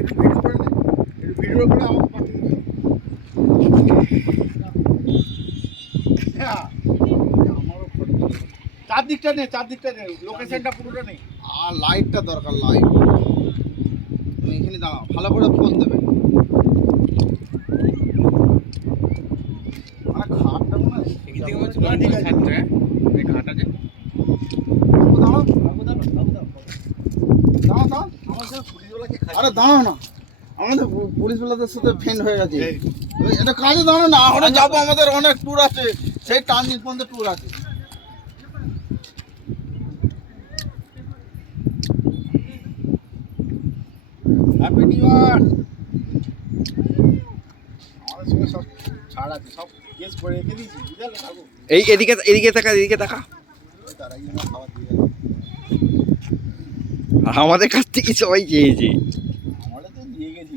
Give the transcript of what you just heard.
একটু ভিডিও করে নে, একটু ভিডিও করে আমাকে পাঠিয়ে দিও। হ্যাঁ, আমারও ফটো তুলতে হবে। চারদিকটা নে, লোকেশনটা পুরোটা নে। আর লাইটটা দরকার, লাইট। তুমি এখানে দাঁড়াও, ভালো করে ফোন দেবে। মানে খাটটা মনে হয় এদিক থেকে বলছি হ্যাঁ, ঠিক আছে। ছাড়তে হ্যাঁ এই ঘাট আছে। দাঁড়াও, আমার যা পুলিশওয়ালাকে খাই। আরে দাঁড়াও না, আমাদের পুলিশওয়ালাদের সাথে ফ্রেন্ড হয়ে গেছে। এই, এটা কাজে দাঁড়াও না, আমরা যাবো, আমাদের অনেক ট্যুর আছে, সেই টার্নিং পর্যন্ত ট্যুর আছে। Happy new year. আমাদের সঙ্গে সব ছাড় আছে, সব কেস করে রেখে দিয়েছি, বুঝলে থাকো। এই এদিকে তাকা, এদিকে তাকা। তারাই আমার খাবার দিয়ে গেল। আর আমাদের কাছ থেকে সবাই খেয়েছে। আমরা তো দিয়ে গেছি।